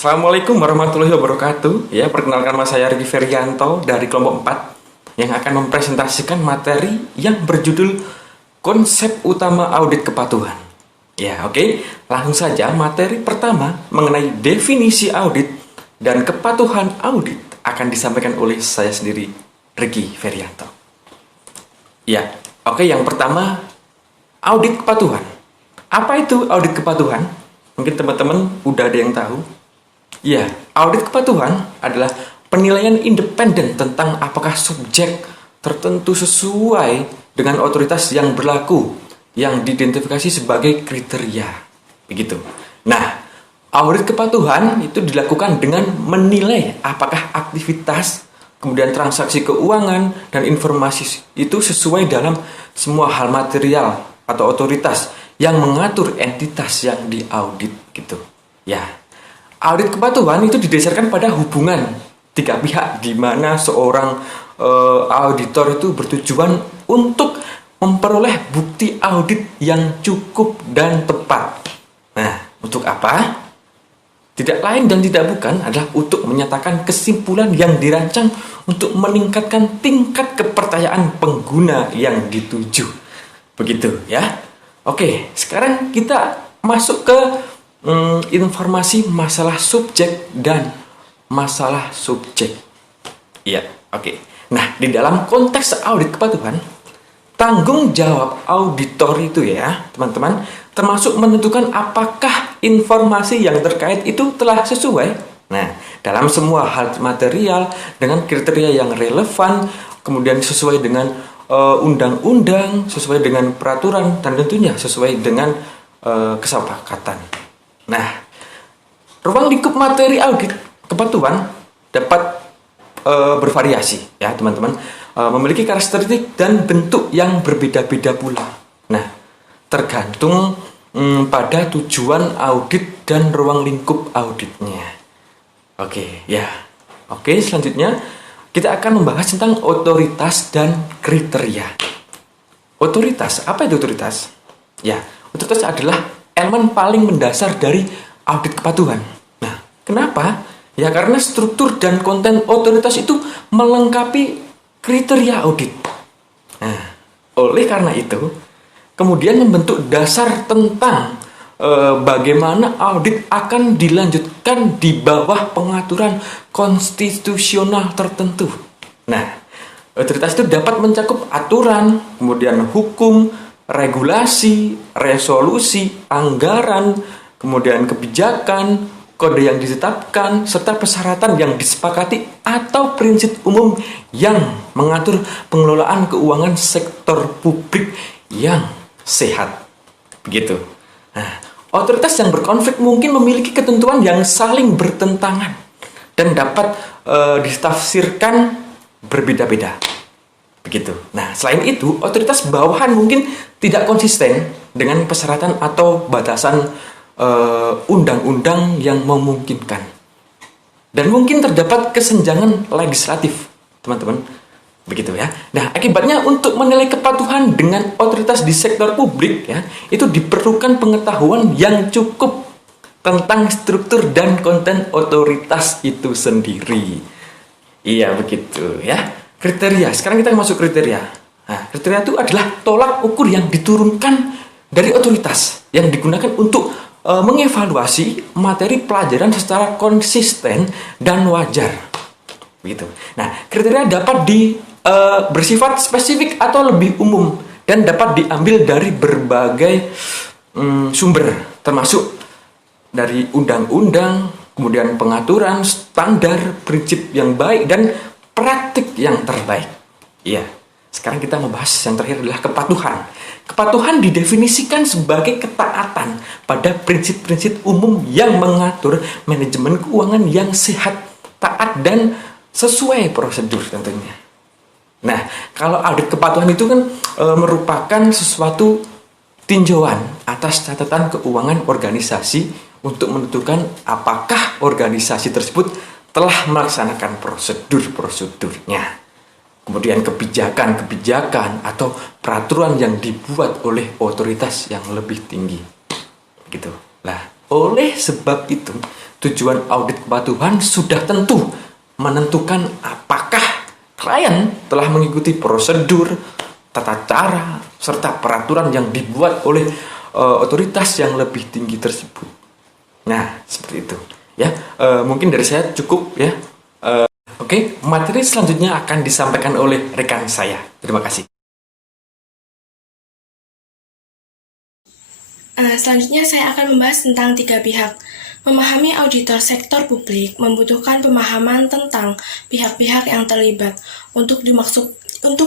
Assalamualaikum warahmatullahi wabarakatuh. Ya, perkenalkan nama saya Riki Ferianto dari kelompok 4 yang akan mempresentasikan materi yang berjudul konsep utama audit kepatuhan. Ya, oke. Langsung saja materi pertama mengenai definisi audit dan kepatuhan audit akan disampaikan oleh saya sendiri, Riki Ferianto. Ya, oke. Yang pertama, audit kepatuhan. Apa itu audit kepatuhan? Mungkin teman-teman udah ada yang tahu. Ya, audit kepatuhan adalah penilaian independen tentang apakah subjek tertentu sesuai dengan otoritas yang berlaku, yang diidentifikasi sebagai kriteria. Begitu. Nah, audit kepatuhan itu dilakukan dengan menilai apakah aktivitas, kemudian transaksi keuangan, dan informasi itu sesuai dalam semua hal material atau otoritas yang mengatur entitas yang diaudit gitu. Ya. Audit kepatuhan itu didasarkan pada hubungan tiga pihak di mana seorang auditor itu bertujuan untuk memperoleh bukti audit yang cukup dan tepat. Nah, untuk apa? Tidak lain dan tidak bukan adalah untuk menyatakan kesimpulan yang dirancang untuk meningkatkan tingkat kepercayaan pengguna yang dituju. Begitu ya. Oke, sekarang kita masuk ke informasi masalah subjek dan masalah subjek. Iya, oke. Nah, di dalam konteks audit kepatuhan, tanggung jawab auditor itu ya, teman-teman, termasuk menentukan apakah informasi yang terkait itu telah sesuai. Nah, dalam semua hal material dengan kriteria yang relevan, kemudian sesuai dengan undang-undang, sesuai dengan peraturan, dan tentunya sesuai dengan kesepakatan. Nah, ruang lingkup materi audit kepatuhan dapat bervariasi ya teman-teman, memiliki karakteristik dan bentuk yang berbeda-beda pula. Nah, tergantung pada tujuan audit dan ruang lingkup auditnya. Oke ya, oke, selanjutnya kita akan membahas tentang otoritas dan kriteria. Otoritas, apa itu otoritas? Ya, otoritas adalah elemen paling mendasar dari audit kepatuhan. Nah, kenapa? Ya karena struktur dan konten otoritas itu melengkapi kriteria audit. Nah, oleh karena itu, kemudian membentuk dasar tentang bagaimana audit akan dilanjutkan di bawah pengaturan konstitusional tertentu. Nah, otoritas itu dapat mencakup aturan, kemudian hukum, regulasi, resolusi, anggaran, kemudian kebijakan, kode yang ditetapkan, serta persyaratan yang disepakati atau prinsip umum yang mengatur pengelolaan keuangan sektor publik yang sehat. Begitu. Nah, otoritas yang berkonflik mungkin memiliki ketentuan yang saling bertentangan dan dapat ditafsirkan berbeda-beda. Begitu. Nah, selain itu, otoritas bawahan mungkin tidak konsisten dengan persyaratan atau batasan undang-undang yang memungkinkan. Dan mungkin terdapat kesenjangan legislatif, teman-teman. Begitu ya. Nah, akibatnya untuk menilai kepatuhan dengan otoritas di sektor publik ya, itu diperlukan pengetahuan yang cukup tentang struktur dan konten otoritas itu sendiri. Iya, begitu ya. Kriteria, sekarang kita masuk kriteria. Nah, kriteria itu adalah tolak ukur yang diturunkan dari otoritas yang digunakan untuk mengevaluasi materi pelajaran secara konsisten dan wajar. Begitu. Nah, kriteria dapat bersifat spesifik atau lebih umum dan dapat diambil dari berbagai sumber, termasuk dari undang-undang, kemudian pengaturan, standar, prinsip yang baik, dan praktik yang terbaik. Iya. Sekarang kita membahas yang terakhir adalah kepatuhan. Kepatuhan didefinisikan sebagai ketaatan pada prinsip-prinsip umum yang mengatur manajemen keuangan yang sehat, taat, dan sesuai prosedur tentunya. Nah, kalau audit kepatuhan itu kan merupakan sesuatu tinjauan atas catatan keuangan organisasi untuk menentukan apakah organisasi tersebut telah melaksanakan prosedur-prosedurnya. Kemudian kebijakan-kebijakan atau peraturan yang dibuat oleh otoritas yang lebih tinggi. Gitu. Nah, oleh sebab itu, Tujuan audit kepatuhan sudah tentu menentukan apakah klien telah mengikuti prosedur, tata cara, serta peraturan yang dibuat oleh otoritas yang lebih tinggi tersebut. Nah, seperti itu. Ya, mungkin dari saya cukup ya. Oke, materi selanjutnya akan disampaikan oleh rekan saya. Terima kasih. Selanjutnya saya akan membahas tentang 3 pihak. Memahami auditor sektor publik membutuhkan pemahaman tentang pihak-pihak yang terlibat untuk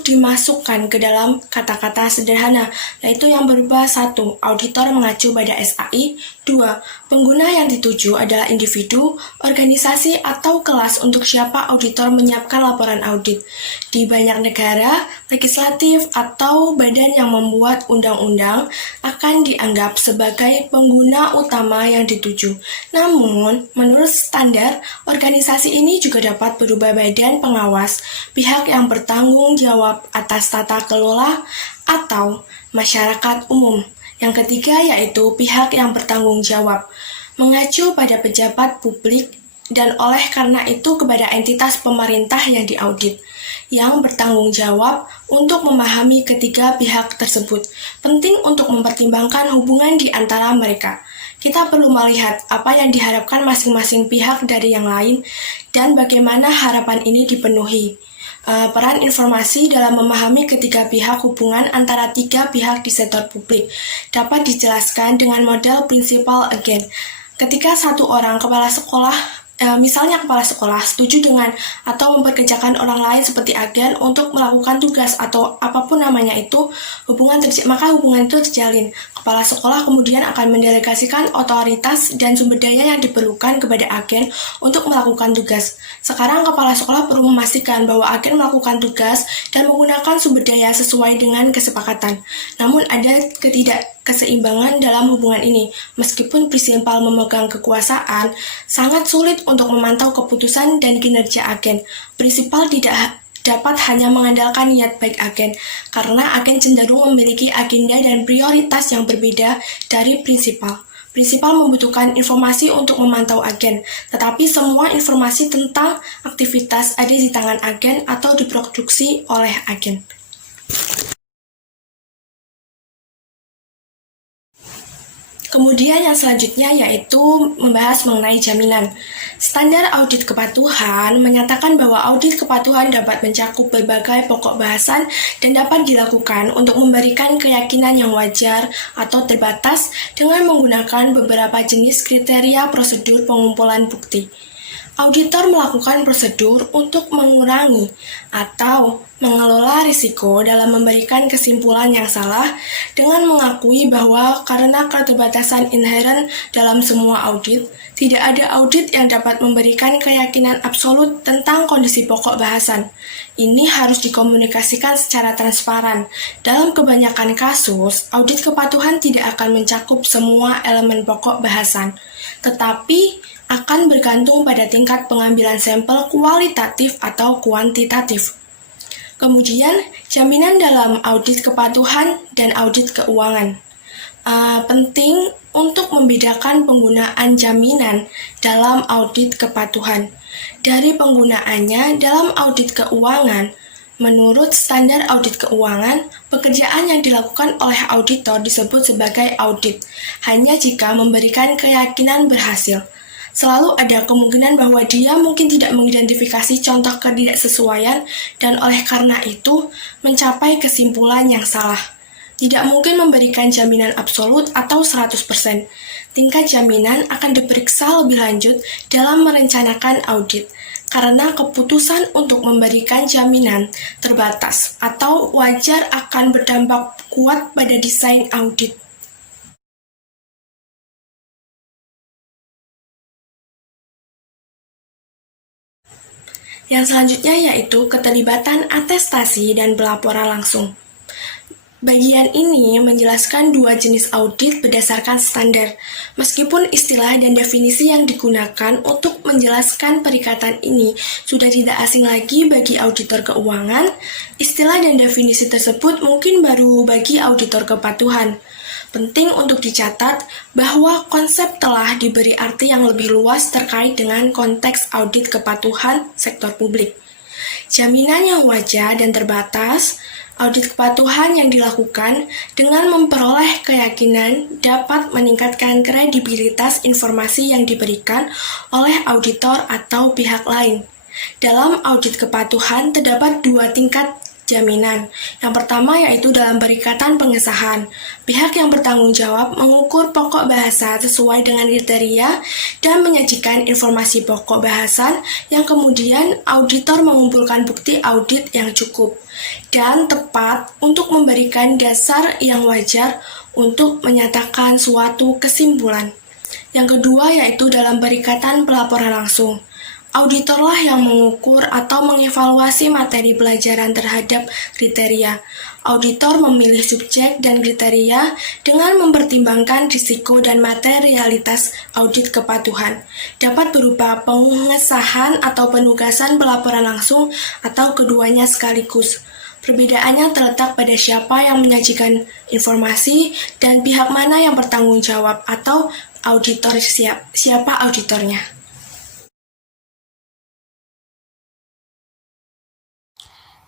dimasukkan ke dalam kata-kata sederhana, yaitu yang berupa 1. Auditor mengacu pada SAI. 2. Pengguna yang dituju adalah individu, organisasi, atau kelas untuk siapa auditor menyiapkan laporan audit. Di banyak negara, legislatif atau badan yang membuat undang-undang akan dianggap sebagai pengguna utama yang dituju. Namun, menurut standar, organisasi ini juga dapat berubah badan pengawas, pihak yang bertanggung jawab atas tata kelola, atau masyarakat umum. Yang ketiga yaitu pihak yang bertanggung jawab, mengacu pada pejabat publik dan oleh karena itu kepada entitas pemerintah yang diaudit, yang bertanggung jawab untuk memahami ketiga pihak tersebut. Penting untuk mempertimbangkan hubungan di antara mereka. Kita perlu melihat apa yang diharapkan masing-masing pihak dari yang lain dan bagaimana harapan ini dipenuhi. Peran informasi dalam memahami ketiga pihak hubungan antara 3 pihak di sektor publik dapat dijelaskan dengan model principal agent. Ketika satu orang kepala sekolah, misalnya kepala sekolah setuju dengan atau memperkerjakan orang lain seperti agen untuk melakukan tugas atau apapun namanya itu, maka hubungan itu terjalin. Kepala sekolah kemudian akan mendelegasikan otoritas dan sumber daya yang diperlukan kepada agen untuk melakukan tugas. Sekarang kepala sekolah perlu memastikan bahwa agen melakukan tugas dan menggunakan sumber daya sesuai dengan kesepakatan. Namun ada ketidakkeseimbangan dalam hubungan ini. Meskipun prinsipal memegang kekuasaan, sangat sulit untuk memantau keputusan dan kinerja agen. Prinsipal tidak dapat hanya mengandalkan niat baik agen, karena agen cenderung memiliki agenda dan prioritas yang berbeda dari prinsipal. Prinsipal membutuhkan informasi untuk memantau agen, tetapi semua informasi tentang aktivitas ada di tangan agen atau diproduksi oleh agen. Kemudian yang selanjutnya yaitu membahas mengenai jaminan. Standar audit kepatuhan menyatakan bahwa audit kepatuhan dapat mencakup berbagai pokok bahasan dan dapat dilakukan untuk memberikan keyakinan yang wajar atau terbatas dengan menggunakan beberapa jenis kriteria prosedur pengumpulan bukti. Auditor melakukan prosedur untuk mengurangi atau mengelola risiko dalam memberikan kesimpulan yang salah dengan mengakui bahwa karena keterbatasan inheren dalam semua audit, tidak ada audit yang dapat memberikan keyakinan absolut tentang kondisi pokok bahasan. Ini harus dikomunikasikan secara transparan. Dalam kebanyakan kasus, audit kepatuhan tidak akan mencakup semua elemen pokok bahasan, tetapi akan bergantung pada tingkat pengambilan sampel kualitatif atau kuantitatif. Kemudian, jaminan dalam audit kepatuhan dan audit keuangan. Penting untuk membedakan penggunaan jaminan dalam audit kepatuhan. Dari penggunaannya dalam audit keuangan, menurut standar audit keuangan, pekerjaan yang dilakukan oleh auditor disebut sebagai audit, hanya jika memberikan keyakinan berhasil. Selalu ada kemungkinan bahwa dia mungkin tidak mengidentifikasi contoh ketidaksesuaian dan oleh karena itu mencapai kesimpulan yang salah. Tidak mungkin memberikan jaminan absolut atau 100%. Tingkat jaminan akan diperiksa lebih lanjut dalam merencanakan audit, karena keputusan untuk memberikan jaminan terbatas atau wajar akan berdampak kuat pada desain audit. Yang selanjutnya yaitu keterlibatan atestasi dan pelaporan langsung. Bagian ini menjelaskan dua jenis audit berdasarkan standar. Meskipun istilah dan definisi yang digunakan untuk menjelaskan perikatan ini sudah tidak asing lagi bagi auditor keuangan, istilah dan definisi tersebut mungkin baru bagi auditor kepatuhan. Penting untuk dicatat bahwa konsep telah diberi arti yang lebih luas terkait dengan konteks audit kepatuhan sektor publik. Jaminan yang wajar dan terbatas, audit kepatuhan yang dilakukan dengan memperoleh keyakinan dapat meningkatkan kredibilitas informasi yang diberikan oleh auditor atau pihak lain. Dalam audit kepatuhan terdapat dua tingkat jaminan. Yang pertama yaitu dalam perikatan pengesahan. Pihak yang bertanggung jawab mengukur pokok bahasa sesuai dengan kriteria dan menyajikan informasi pokok bahasan yang kemudian auditor mengumpulkan bukti audit yang cukup dan tepat untuk memberikan dasar yang wajar untuk menyatakan suatu kesimpulan. Yang kedua yaitu dalam perikatan pelaporan langsung. Auditorlah yang mengukur atau mengevaluasi materi pelajaran terhadap kriteria. Auditor memilih subjek dan kriteria dengan mempertimbangkan risiko dan materialitas audit kepatuhan. Dapat berupa pengesahan atau penugasan pelaporan langsung atau keduanya sekaligus. Perbedaannya terletak pada siapa yang menyajikan informasi dan pihak mana yang bertanggung jawab atau auditor siapa auditornya.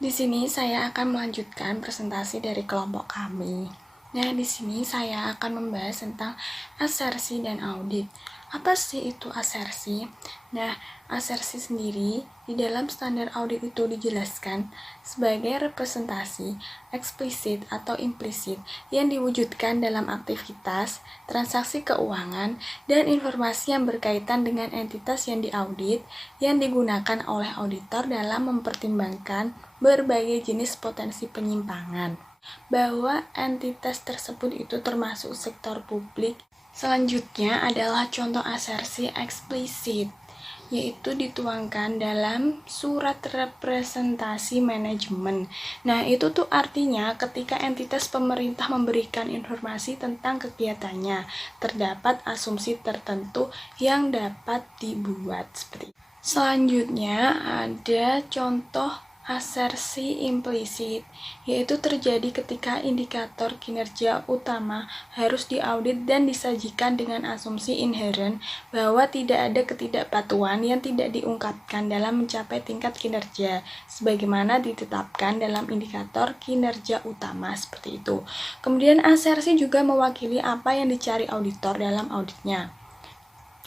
Di sini saya akan melanjutkan presentasi dari kelompok kami. Nah, di sini saya akan membahas tentang asersi dan audit. Apa sih itu asersi? Nah, asersi sendiri di dalam standar audit itu dijelaskan sebagai representasi eksplisit atau implisit yang diwujudkan dalam aktivitas, transaksi keuangan, dan informasi yang berkaitan dengan entitas yang diaudit yang digunakan oleh auditor dalam mempertimbangkan berbagai jenis potensi penyimpangan, bahwa entitas tersebut itu termasuk sektor publik. Selanjutnya adalah contoh asersi eksplisit, yaitu dituangkan dalam surat representasi manajemen. Nah, itu tuh artinya ketika entitas pemerintah memberikan informasi tentang kegiatannya, terdapat asumsi tertentu yang dapat dibuat seperti itu. Selanjutnya ada contoh asersi implisit, yaitu terjadi ketika indikator kinerja utama harus diaudit dan disajikan dengan asumsi inheren bahwa tidak ada ketidakpatuhan yang tidak diungkapkan dalam mencapai tingkat kinerja sebagaimana ditetapkan dalam indikator kinerja utama seperti itu. Kemudian asersi juga mewakili apa yang dicari auditor dalam auditnya.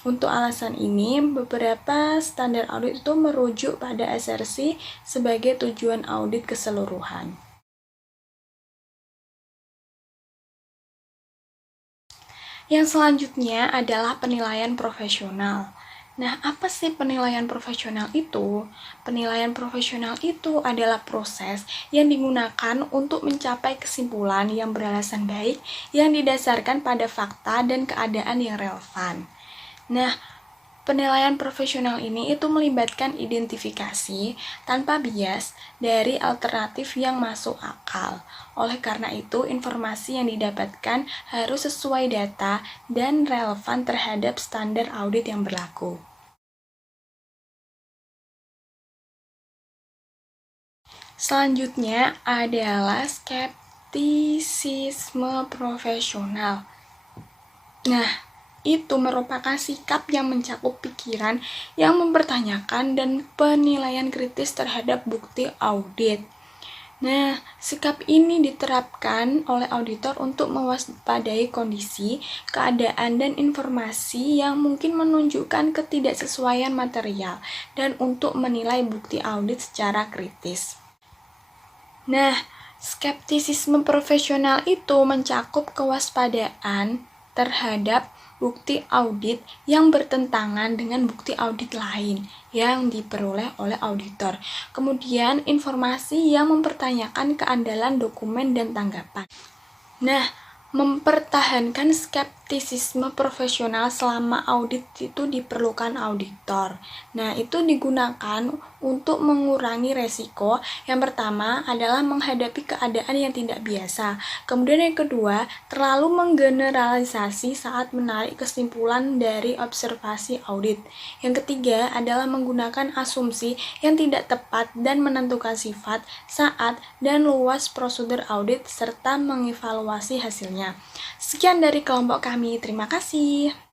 Untuk alasan ini, beberapa standar audit itu merujuk pada asersi sebagai tujuan audit keseluruhan. Yang selanjutnya adalah penilaian profesional. Nah, apa sih penilaian profesional itu? Penilaian profesional itu adalah proses yang digunakan untuk mencapai kesimpulan yang beralasan baik yang didasarkan pada fakta dan keadaan yang relevan. Nah, penilaian profesional ini itu melibatkan identifikasi tanpa bias dari alternatif yang masuk akal. Oleh karena itu, informasi yang didapatkan harus sesuai data dan relevan terhadap standar audit yang berlaku. Selanjutnya adalah skeptisisme profesional. Nah, itu merupakan sikap yang mencakup pikiran yang mempertanyakan dan penilaian kritis terhadap bukti audit. Nah, sikap ini diterapkan oleh auditor untuk mewaspadai kondisi, keadaan, dan informasi yang mungkin menunjukkan ketidaksesuaian material dan untuk menilai bukti audit secara kritis. Nah, skeptisisme profesional itu mencakup kewaspadaan terhadap bukti audit yang bertentangan dengan bukti audit lain yang diperoleh oleh auditor. Kemudian, informasi yang mempertanyakan keandalan dokumen dan tanggapan. Nah, mempertahankan skeptisisme skeptisisme profesional selama audit itu diperlukan auditor. Nah, itu digunakan untuk mengurangi resiko. Yang pertama adalah menghadapi keadaan yang tidak biasa. Kemudian yang kedua, terlalu menggeneralisasi saat menarik kesimpulan dari observasi audit. Yang ketiga adalah menggunakan asumsi yang tidak tepat dan menentukan sifat, saat, dan luas prosedur audit serta mengevaluasi hasilnya. Sekian dari kelompok kami, terima kasih.